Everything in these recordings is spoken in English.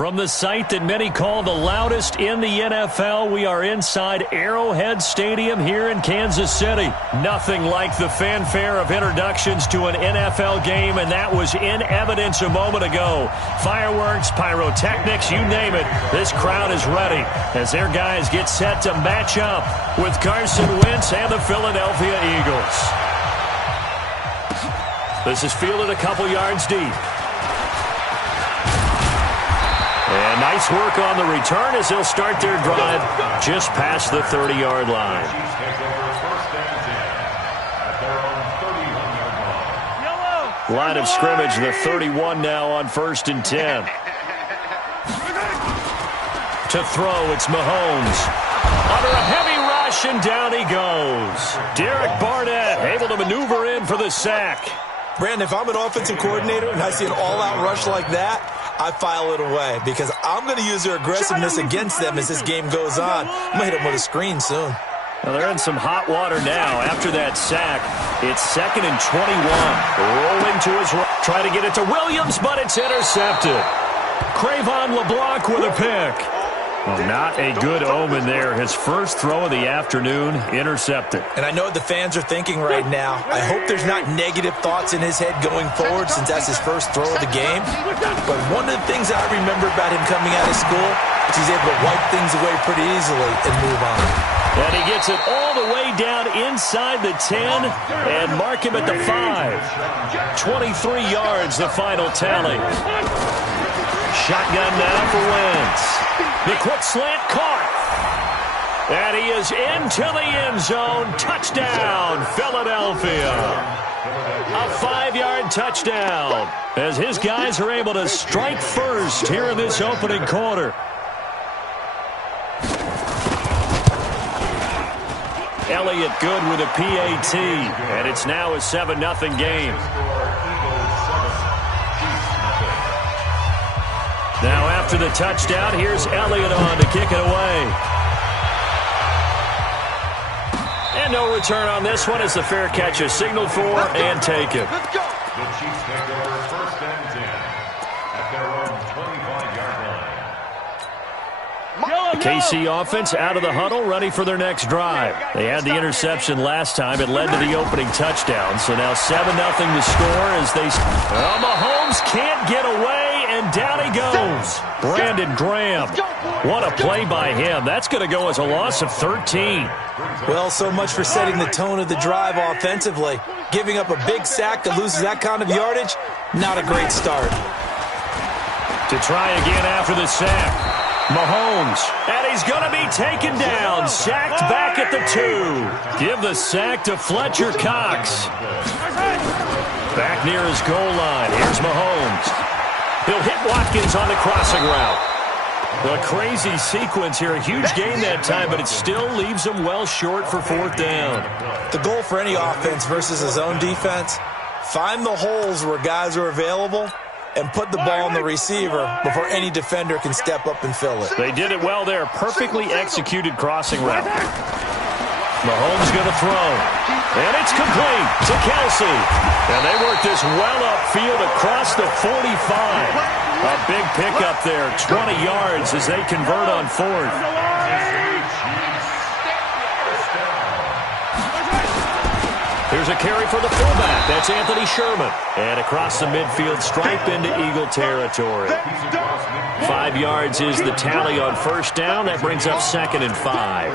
From the site that many call the loudest in the NFL, we are inside Arrowhead Stadium here in Kansas City. Nothing like the fanfare of introductions to an NFL game, and that was in evidence a moment ago. Fireworks, pyrotechnics, you name it. This crowd is ready as their guys get set to match up with Carson Wentz and the Philadelphia Eagles. This is fielded a couple yards deep. And nice work on the return as they'll start their drive just past the 30-yard line. Line of scrimmage, the 31 now on 1st and 10. To throw, it's Mahomes. Under a heavy rush, and down he goes. Derek Barnett able to maneuver in for the sack. Brandon, if I'm an offensive coordinator and I see an all-out rush like that, I file it away because I'm going to use their aggressiveness against them as this game goes on. I'm going to hit them with a screen soon. Well, they're in some hot water now after that sack. It's 2nd and 21. Rolling to his right. Try to get it to Williams, but it's intercepted. Cravon LeBlanc with a pick. Well, not a good omen there. His first throw of the afternoon intercepted. And I know what the fans are thinking right now. I hope there's not negative thoughts in his head going forward since that's his first throw of the game. But one of the things I remember about him coming out of school is he's able to wipe things away pretty easily and move on. And he gets it all the way down inside the 10 and mark him at the 5. 23 yards, the final tally. Shotgun now for Wentz. The quick slant caught. And he is into the end zone. Touchdown, Philadelphia. A 5-yard touchdown as his guys are able to strike first here in this opening quarter. Elliott good with a PAT, and it's now a 7-0 game. Now after the touchdown, here's Elliott on to kick it away. And no return on this one as the fair catch is signaled for and taken. Let's go. The Chiefs take over 1st and 10 at their own 25-yard line. The KC offense out of the huddle, ready for their next drive. They had the interception last time. It led to the opening touchdown. So now 7-0 to score as they... Well, Mahomes can't get away. And down he goes. Brandon Graham. What a play by him. That's going to go as a loss of 13. Well, so much for setting the tone of the drive offensively. Giving up a big sack that loses that kind of yardage, not a great start. To try again after the sack. Mahomes. And he's going to be taken down. Sacked back at the 2. Give the sack to Fletcher Cox. Back near his goal line. Here's Mahomes. He'll hit Watkins on the crossing route. A crazy sequence here. A huge gain that time, but it still leaves him well short for 4th down. The goal for any offense versus his own defense, find the holes where guys are available and put the ball on the receiver before any defender can step up and fill it. They did it well there. Perfectly executed crossing route. Mahomes going to throw. And it's complete to Kelsey. And they work this well upfield across the 45. A big pickup there, 20 yards as they convert on 4th. Here's a carry for the fullback. That's Anthony Sherman. And across the midfield stripe into Eagle territory. 5 yards is the tally on 1st down. That brings up 2nd and 5.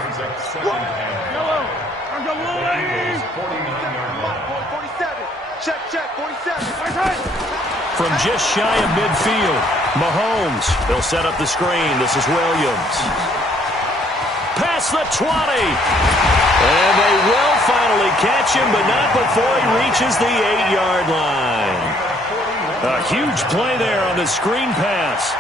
From just shy of midfield, Mahomes. They'll set up the screen. This is Williams. Past the 20. And they will finally catch him, but not before he reaches the 8-yard line. A huge play there on the screen pass.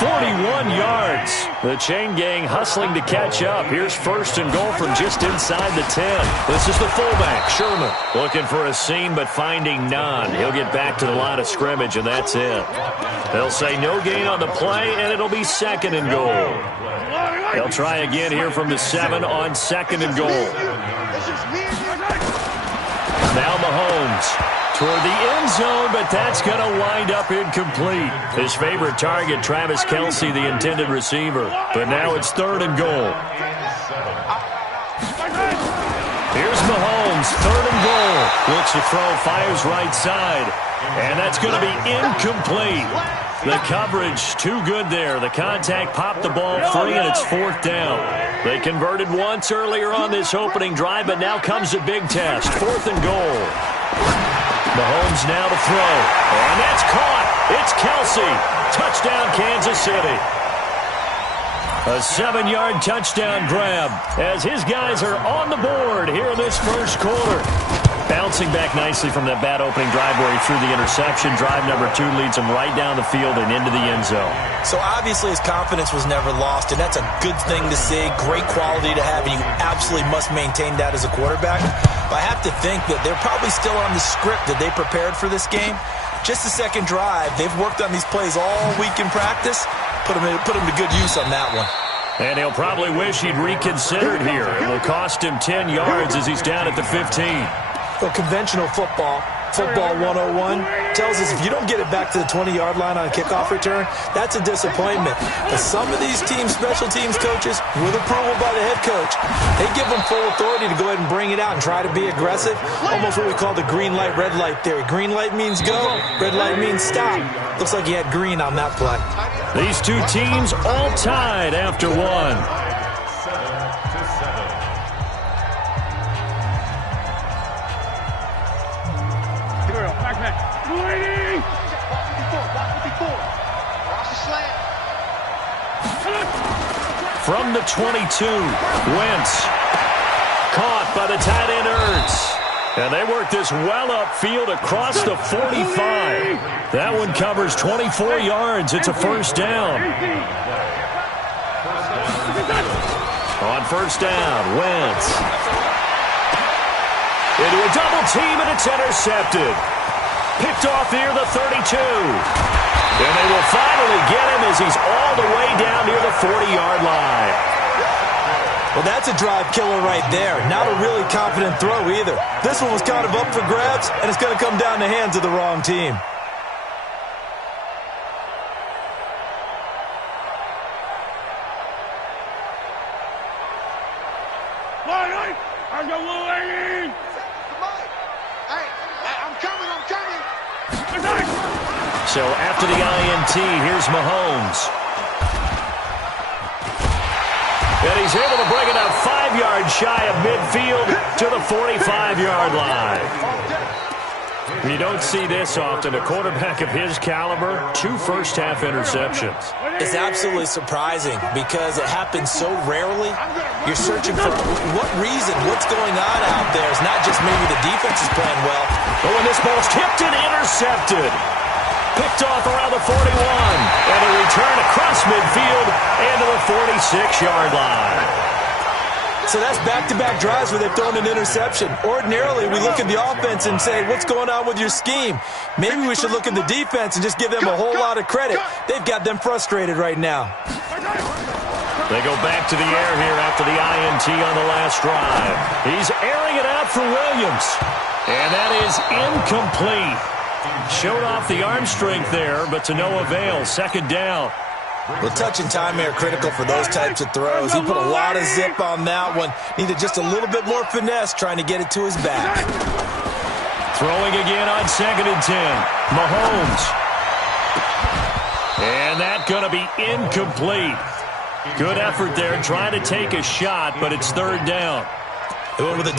41 yards. The chain gang hustling to catch up. Here's 1st and goal from just inside the 10. This is the fullback, Sherman. Looking for a seam, but finding none. He'll get back to the line of scrimmage, and that's it. They'll say no gain on the play, and it'll be 2nd and goal. They'll try again here from the 7 on 2nd and goal. Now Mahomes toward the end zone, but that's going to wind up incomplete. His favorite target, Travis Kelce, the intended receiver. But now it's 3rd and goal. Here's Mahomes, 3rd and goal. Looks to throw, fires right side. And that's going to be incomplete. The coverage too good there. The contact popped the ball free, and it's 4th down. They converted once earlier on this opening drive, but now comes a big test. 4th and goal. Mahomes now to throw. And that's caught. It's Kelce. Touchdown, Kansas City. A 7-yard touchdown grab as his guys are on the board here in this first quarter. Bouncing back nicely from that bad opening drive where he threw the interception. Drive number 2 leads him right down the field and into the end zone. So obviously his confidence was never lost, and that's a good thing to see. Great quality to have, and you absolutely must maintain that as a quarterback. But I have to think that they're probably still on the script that they prepared for this game. Just the second drive. They've worked on these plays all week in practice. Put them to good use on that one. And he'll probably wish he'd reconsidered here. It will cost him 10 yards as he's down at the 15. Well, conventional football 101, tells us if you don't get it back to the 20-yard line on a kickoff return, that's a disappointment. But some of these teams, special teams coaches, with approval by the head coach, they give them full authority to go ahead and bring it out and try to be aggressive. Almost what we call the green light, red light theory. Green light means go, red light means stop. Looks like he had green on that play. These two teams all tied after one. From the 22, Wentz caught by the tight end Ertz. And they work this well upfield across the 45. That one covers 24 yards. It's a first down. On first down, Wentz. Into a double team, and it's intercepted. Picked off near the 32. And they will finally get him as he's all the way down near the 40-yard line. Well, that's a drive killer right there. Not a really confident throw either. This one was kind of up for grabs, and it's going to come down the hands of the wrong team. So after the INT, here's Mahomes. And he's able to bring it up 5 yards shy of midfield to the 45-yard line. You don't see this often. A quarterback of his caliber, 2 first-half interceptions. It's absolutely surprising because it happens so rarely. You're searching for what reason, what's going on out there. It's not just maybe the defense is playing well. But when this ball's tipped and intercepted. Picked off around the 41. And a return across midfield and to the 46-yard line. So that's back-to-back drives where they've thrown an interception. Ordinarily, we look at the offense and say, what's going on with your scheme? Maybe we should look at the defense and just give them a whole lot of credit. They've got them frustrated right now. They go back to the air here after the INT on the last drive. He's airing it out for Williams. And that is incomplete. Showed off the arm strength there, but to no avail. Second down. Well, touch and time are critical for those types of throws. He put a lot of zip on that one. Needed just a little bit more finesse trying to get it to his back. Throwing again on 2nd and 10. Mahomes. And that's going to be incomplete. Good effort there trying to take a shot, but it's 3rd down. They went with a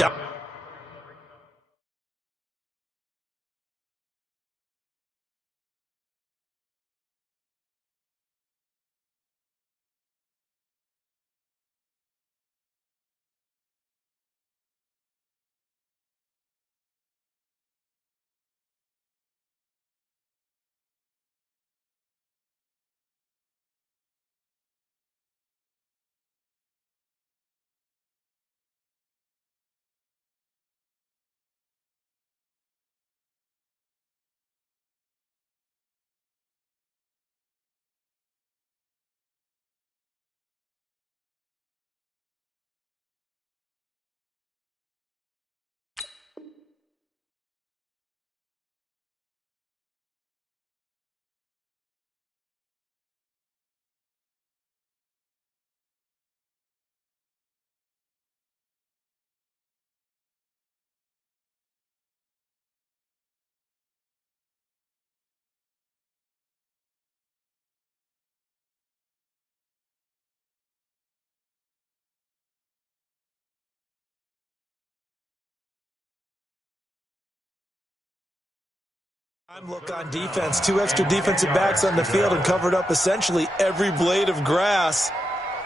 Look on defense, 2 extra defensive backs on the field and covered up essentially every blade of grass.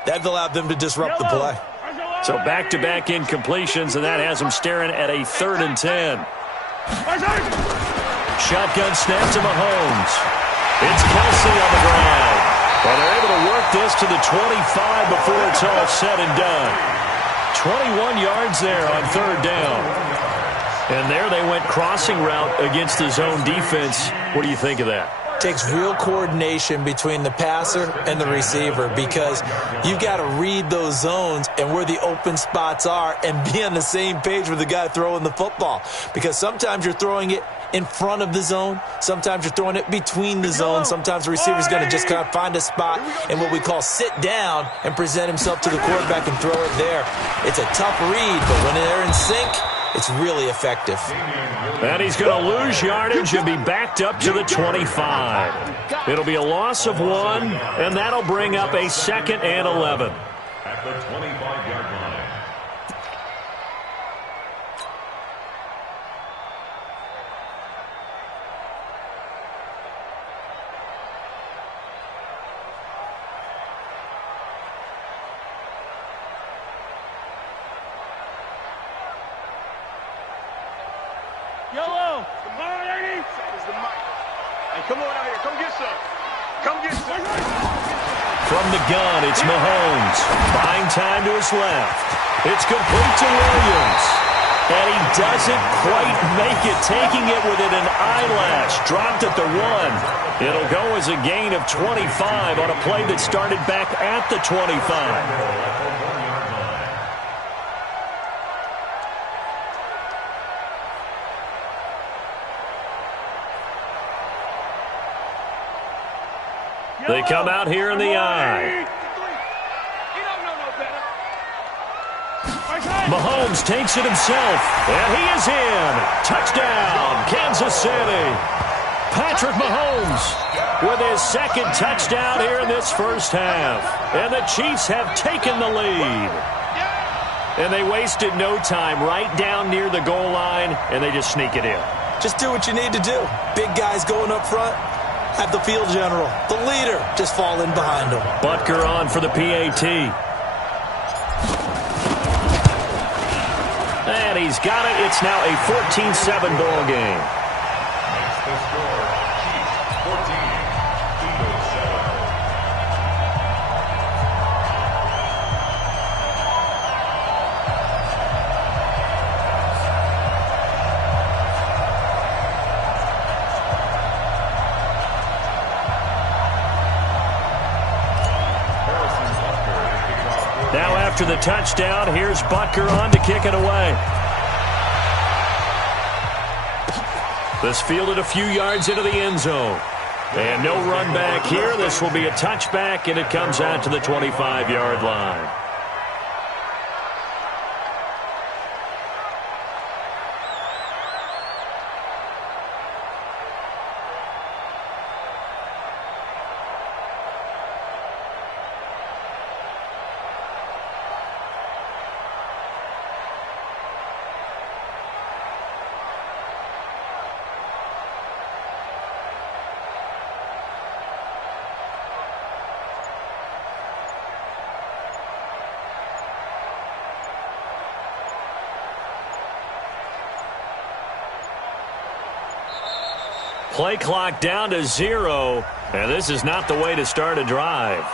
That allowed them to disrupt the play. So back-to-back incompletions, and that has them staring at a 3rd and 10. Shotgun snap to Mahomes. It's Kelsey on the ground. And they're able to work this to the 25 before it's all said and done. 21 yards there on 3rd down. And there they went crossing route against the zone defense. What do you think of that? Takes real coordination between the passer and the receiver because you've got to read those zones and where the open spots are and be on the same page with the guy throwing the football. Because sometimes you're throwing it in front of the zone. Sometimes you're throwing it between the zones. Sometimes the receiver's going to just kind of find a spot and what we call sit down and present himself to the quarterback and throw it there. It's a tough read, but when they're in sync, it's really effective. And he's going to lose yardage and be backed up to the 25. It'll be a loss of 1, and that'll bring up a 2nd and 11. At the 25-yard line. Yellow, come on, lady. Is the mic. Hey, come on out here. Come get some. Come get some. From the gun, it's Mahomes. Buying time to his left. It's complete to Williams. And he doesn't quite make it, taking it within an eyelash. Dropped at the 1. It'll go as a gain of 25 on a play that started back at the 25. They come out here in the eye. Mahomes takes it himself, and he is in. Touchdown, Kansas City. Patrick Mahomes with his 2nd touchdown here in this first half. And the Chiefs have taken the lead. And they wasted no time right down near the goal line, and they just sneak it in. Just do what you need to do. Big guys going up front. Have the field general, the leader, just fall in behind him. Butker on for the PAT. And he's got it. It's now a 14-7 ball game. Makes the score Chiefs 14, Eagles 7. Now after the touchdown, here's Butker on to kick it away. This fielded a few yards into the end zone. And no run back here. This will be a touchback, and it comes out to the 25-yard line. Play clock down to 0, and this is not the way to start a drive.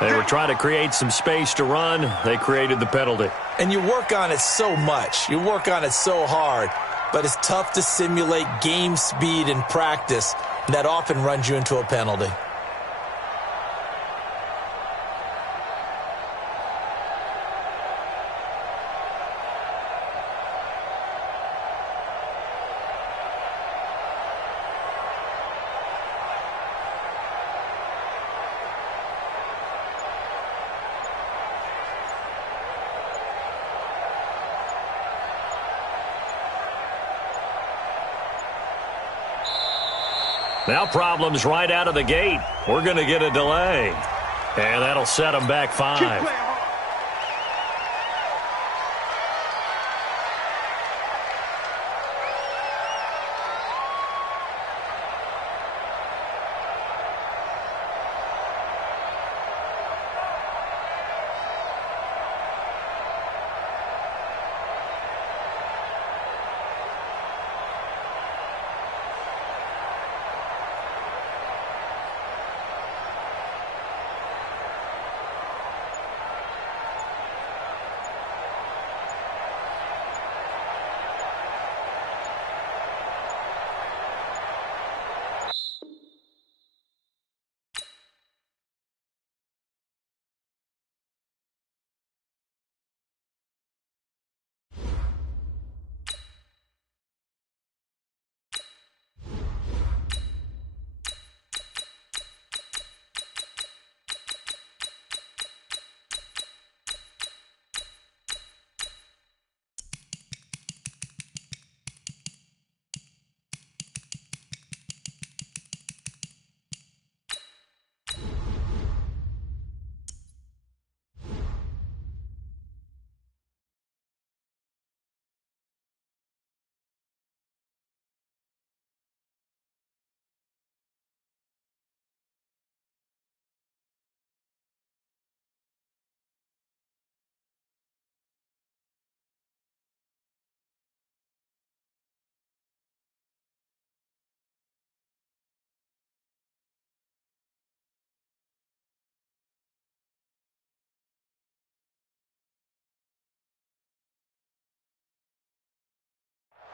They were trying to create some space to run. They created the penalty. And you work on it so much. You work on it so hard. But it's tough to simulate game speed in practice. That often runs you into a penalty. Now problems right out of the gate. We're going to get a delay. And that'll set them back 5.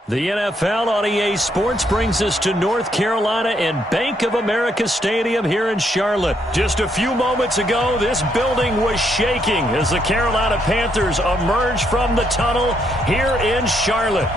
The NFL on EA Sports brings us to North Carolina and Bank of America Stadium here in Charlotte. Just a few moments ago, this building was shaking as the Carolina Panthers emerged from the tunnel here in Charlotte.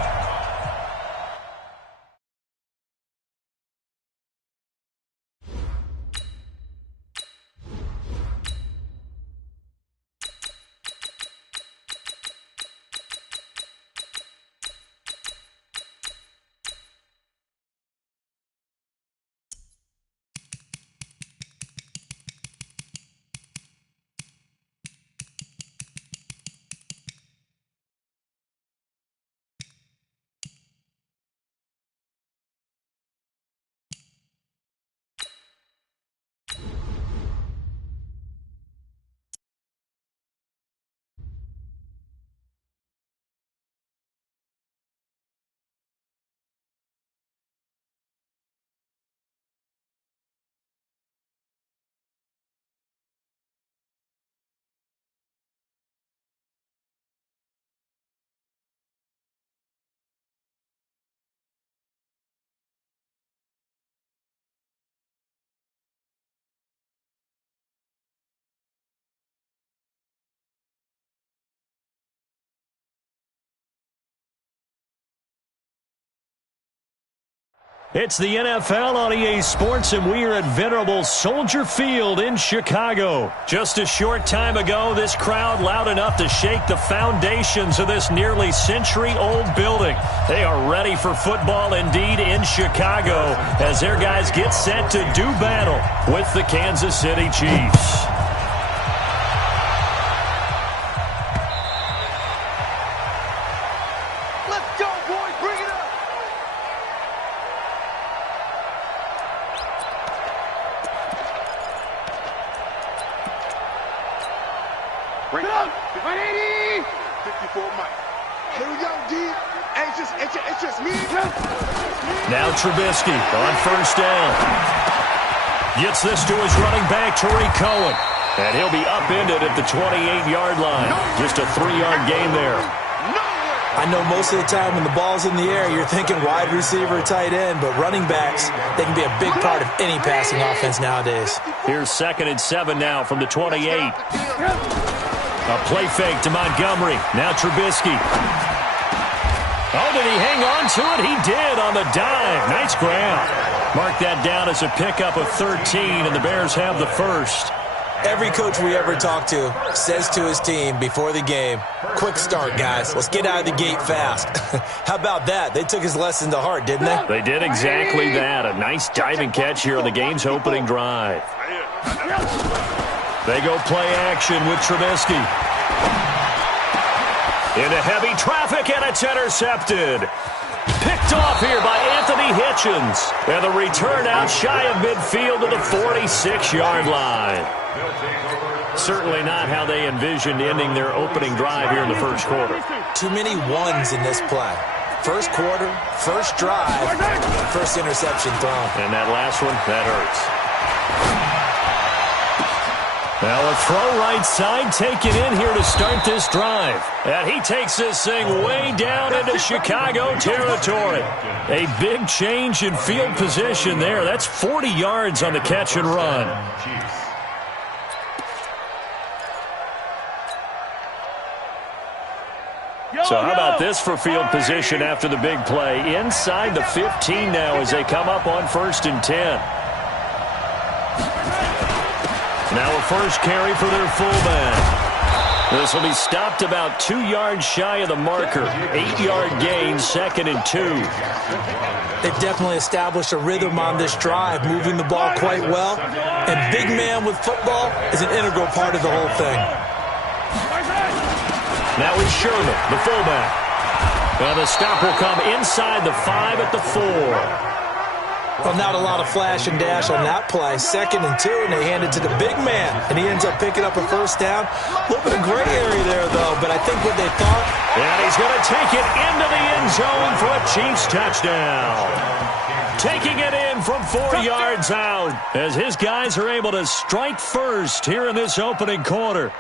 It's the NFL on EA Sports, and we are at venerable Soldier Field in Chicago. Just a short time ago, this crowd loud enough to shake the foundations of this nearly century-old building. They are ready for football indeed in Chicago as their guys get set to do battle with the Kansas City Chiefs. Bring it up. 180. 54 Mike. Here we go, D. It's just me. Now Trubisky on first down. Gets this to his running back, Tariq Cohen. And he'll be upended at the 28-yard line. Just a 3-yard gain there. I know most of the time when the ball's in the air, you're thinking wide receiver, tight end, but running backs, they can be a big part of any passing offense nowadays. Here's 2nd and 7 now from the 28. A play fake to Montgomery. Now Trubisky. Oh, did he hang on to it? He did on the dive. Nice ground. Mark that down as a pickup of 13, and the Bears have the first. Every coach we ever talk to says to his team before the game, quick start, guys. Let's get out of the gate fast. How about that? They took his lesson to heart, didn't they? They did exactly that. A nice diving catch here on the game's opening drive. They go play action with Trubisky. Into heavy traffic, and it's intercepted. Picked off here by Anthony Hitchens. And the return out shy of midfield to the 46-yard line. Certainly not how they envisioned ending their opening drive here in the first quarter. Too many ones in this play. First quarter, first drive, first interception thrown. And that last one, that hurts. Now a throw right side taken in here to start this drive. And he takes this thing way down into Chicago territory. A big change in field position there. That's 40 yards on the catch and run. So how about this for field position after the big play? Inside the 15 now as they come up on 1st and 10. Now a first carry for their fullback. This will be stopped about 2 yards shy of the marker. 8-yard gain, 2nd and 2. They've definitely established a rhythm on this drive, moving the ball quite well. And big man with football is an integral part of the whole thing. Now it's Sherman, the fullback. And the stop will come inside the 5 at the 4. Well, not a lot of flash and dash on that play. 2nd and 2, and they hand it to the big man. And he ends up picking up a first down. A little bit of gray area there, though, but I think what they thought. And he's going to take it into the end zone for a Chiefs touchdown. Taking it in from 4 yards out as his guys are able to strike first here in this opening quarter.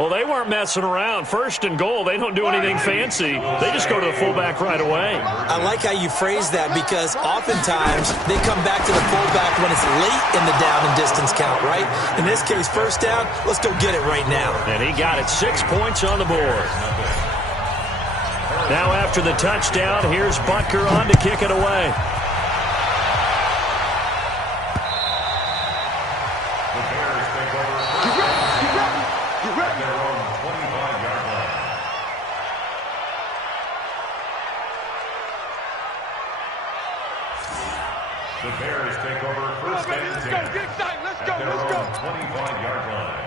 Well, they weren't messing around. First and goal, they don't do anything fancy. They just go to the fullback right away. I like how you phrase that because oftentimes they come back to the fullback when it's late in the down and distance count, right? In this case, first down, let's go get it right now. And he got it. 6 points on the board. Now after the touchdown, here's Butker on to kick it away. The Bears take over first and 10 at their own 25-yard line.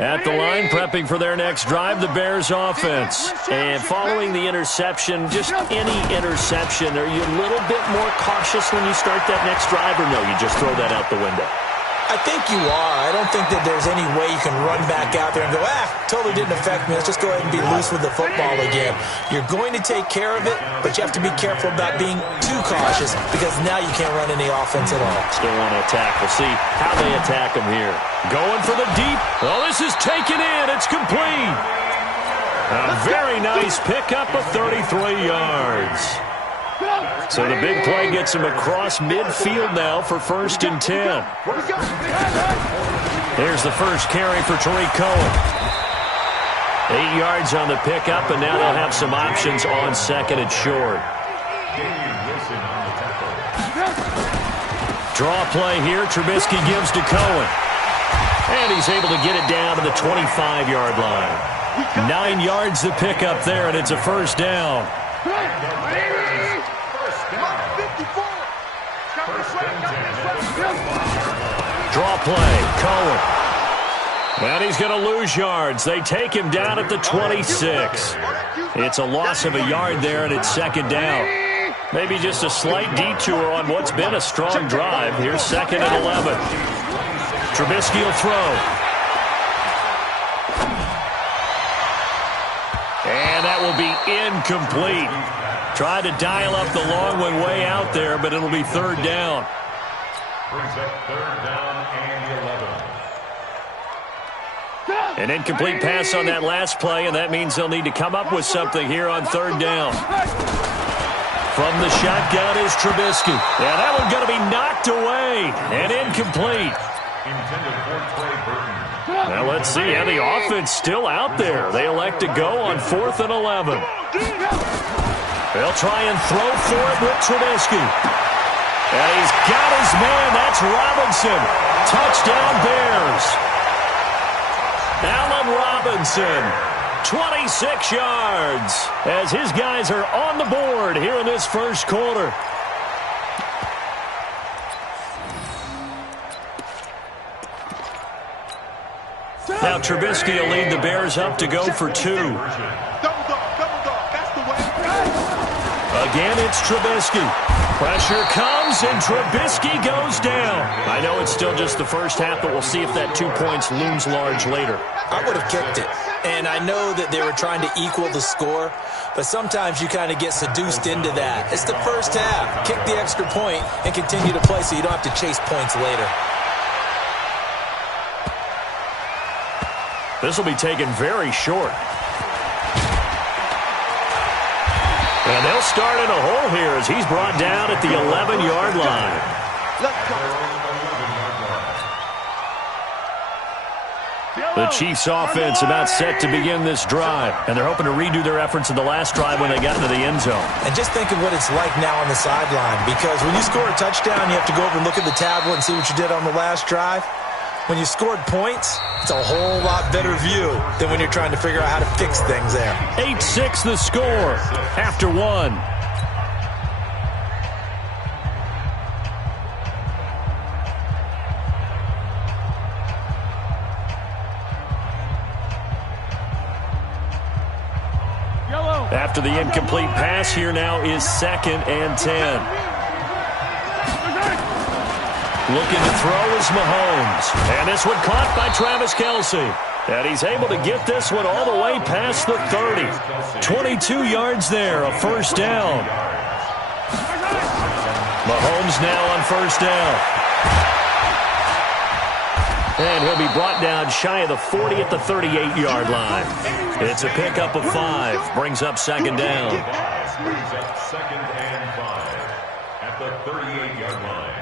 At the line, prepping for their next drive, the Bears offense. And following the interception, just any interception, are you a little bit more cautious when you start that next drive, or no, you just throw that out the window? I think you are. I don't think that there's any way you can run back out there and go, totally didn't affect me. Let's just go ahead and be loose with the football again. You're going to take care of it, but you have to be careful about being too cautious because now you can't run any offense at all. Still want to attack. We'll see how they attack them here. Going for the deep. Oh, this is taken in. It's complete. A very nice pickup of 33 yards. So the big play gets him across midfield now for first and 10. Here's the first carry for Tariq Cohen. 8 yards on the pickup, and now they'll have some options on second and short. Draw play here. Trubisky gives to Cohen. And he's able to get it down to the 25-yard line. 9 yards the pickup there, and it's a first down. Draw play, Cohen. And he's going to lose yards. They take him down at the 26. It's a loss of a yard there, and it's second down. Maybe just a slight detour on what's been a strong drive. Here's second and 11. Trubisky will throw. And that will be incomplete. Tried to dial up the long one way out there, but it'll be third down. Brings up third down and 11. An incomplete pass on that last play, and that means they'll need to come up with something here on third down. From the shotgun is Trubisky. Yeah, that one's going to be knocked away and incomplete. Intended for Trey Burton. Now let's see how the offense still out there. They elect to go on 4th and 11. They'll try and throw for it with Trubisky. And he's got his man. That's Robinson. Touchdown Bears. Allen Robinson, 26 yards, as his guys are on the board here in this first quarter. Now Trubisky will lead the Bears up to go for 2. Again, it's Trubisky. Pressure comes, and Trubisky goes down. I know it's still just the first half, but we'll see if that 2 points looms large later. I would have kicked it. And I know that they were trying to equal the score, but sometimes you kind of get seduced into that. It's the first half. Kick the extra point and continue to play so you don't have to chase points later. This will be taken very short. And they'll start in a hole here as he's brought down at the 11-yard line. The Chiefs offense about set to begin this drive, and they're hoping to redo their efforts in the last drive when they got into the end zone. And just think of what it's like now on the sideline, because when you score a touchdown, you have to go over and look at the tablet and see what you did on the last drive. When you scored points, it's a whole lot better view than when you're trying to figure out how to fix things there. 8-6 the score after 1. After the incomplete pass, here now is 2nd and 10. Looking to throw is Mahomes. And this one caught by Travis Kelce. And he's able to get this one all the way past the 30. 22 yards there, a first down. Mahomes now on first down. And he'll be brought down shy of the 40 at the 38-yard line. It's a pickup of 5. Brings up second down. Brings up 2nd and 5 at the 38-yard line.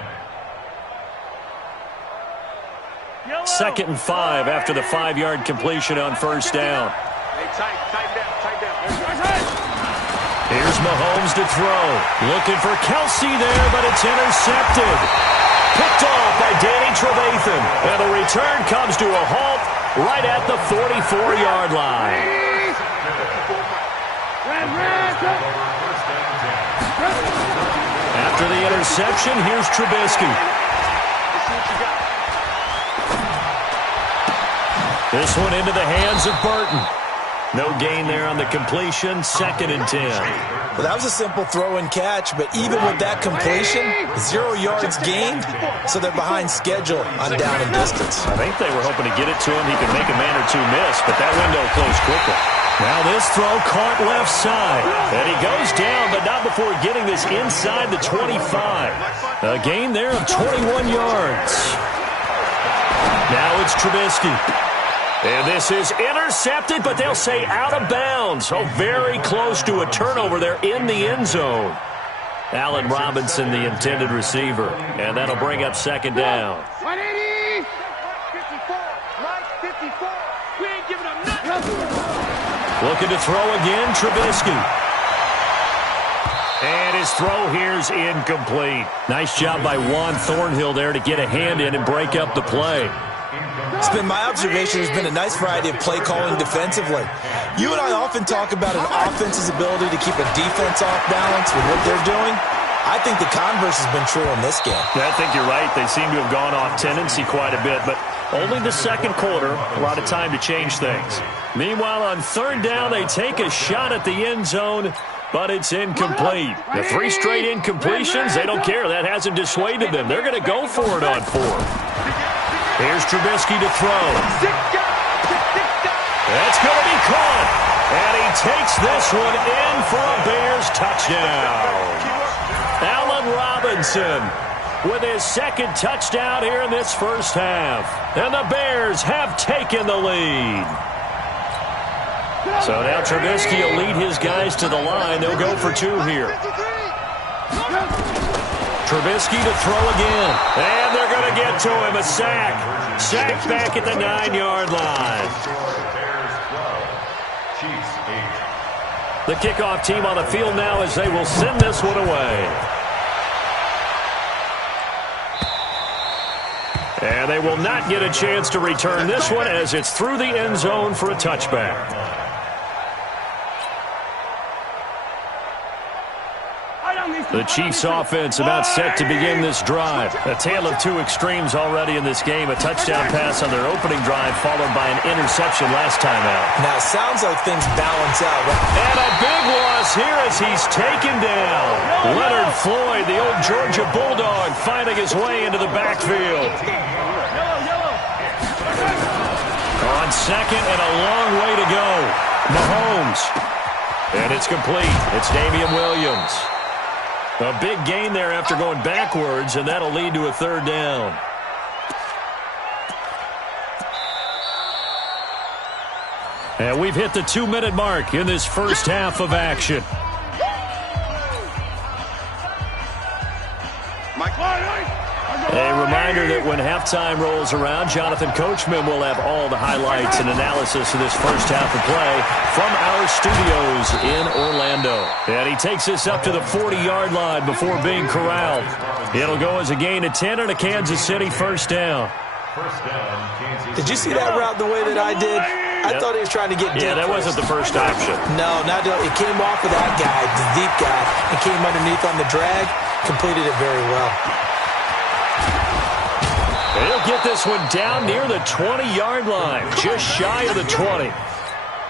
2nd and 5 after the 5-yard completion on first down. Hey, tight down. Here's Mahomes to throw. Looking for Kelsey there, but it's intercepted. Picked off by Danny Trevathan. And the return comes to a halt right at the 44-yard line. After the interception, here's Trubisky. This one into the hands of Burton. No gain there on the completion. 2nd and 10. Well, that was a simple throw and catch, but even with that completion, 0 yards gained, so they're behind schedule on down and distance. I think they were hoping to get it to him. He could make a man or two miss, but that window closed quickly. Now this throw caught left side. And he goes down, but not before getting this inside the 25. A gain there of 21 yards. Now it's Trubisky. And this is intercepted, but they'll say out of bounds. So very close to a turnover there in the end zone. Allen Robinson, the intended receiver. And that'll bring up second down. 180! 54! Mike, 54! We ain't giving up nothing! Looking to throw again, Trubisky. And his throw here's incomplete. Nice job by Juan Thornhill there to get a hand in and break up the play. It's been my observation there's been a nice variety of play calling defensively. You and I often talk about an offense's ability to keep a defense off balance with what they're doing. I think the converse has been true in this game. Yeah, I think you're right. They seem to have gone off tendency quite a bit, but only the second quarter, a lot of time to change things. Meanwhile, on third down, they take a shot at the end zone, but it's incomplete. The 3 straight incompletions, they don't care. That hasn't dissuaded them. They're going to go for it on 4. Here's Trubisky to throw. That's going to be caught. And he takes this one in for a Bears touchdown. Allen Robinson with his 2nd touchdown here in this first half. And the Bears have taken the lead. So now Trubisky will lead his guys to the line. They'll go for 2 here. Trubisky to throw again. And they're going to get to him. A sack. Sack back at the 9-yard line. The kickoff team on the field now as they will send this one away. And they will not get a chance to return this one as it's through the end zone for a touchback. The Chiefs offense about set to begin this drive. A tale of 2 extremes already in this game. A touchdown pass on their opening drive followed by an interception last time out. Now, it sounds like things balance out. And a big loss here as he's taken down. Leonard Floyd, the old Georgia Bulldog, finding his way into the backfield. On second and a long way to go. Mahomes. And it's complete. It's Damian Williams. A big gain there after going backwards, and that'll lead to a third down. And we've hit the 2-minute mark in this first half of action. A reminder that when halftime rolls around, Jonathan Coachman will have all the highlights and analysis of this first half of play from our studios in Orlando. And he takes this up to the 40-yard line before being corralled. It'll go as a gain of 10 and a Kansas City first down. Did you see that route the way that I did? I thought he was trying to get deep. Yeah, that wasn't the first option. No, it came off of that guy, the deep guy, and came underneath on the drag, completed it very well. He'll get this one down near the 20-yard line, just shy of the 20.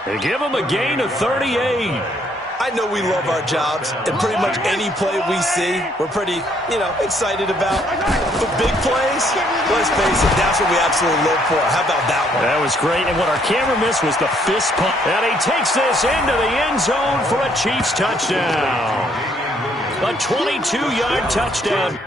They give him a gain of 38. I know we love our jobs, and pretty much any play we see, we're pretty, excited about. But big plays, let's face it, that's what we absolutely live for. How about that one? That was great, and what our camera missed was the fist pump. And he takes this into the end zone for a Chiefs touchdown. A 22-yard touchdown.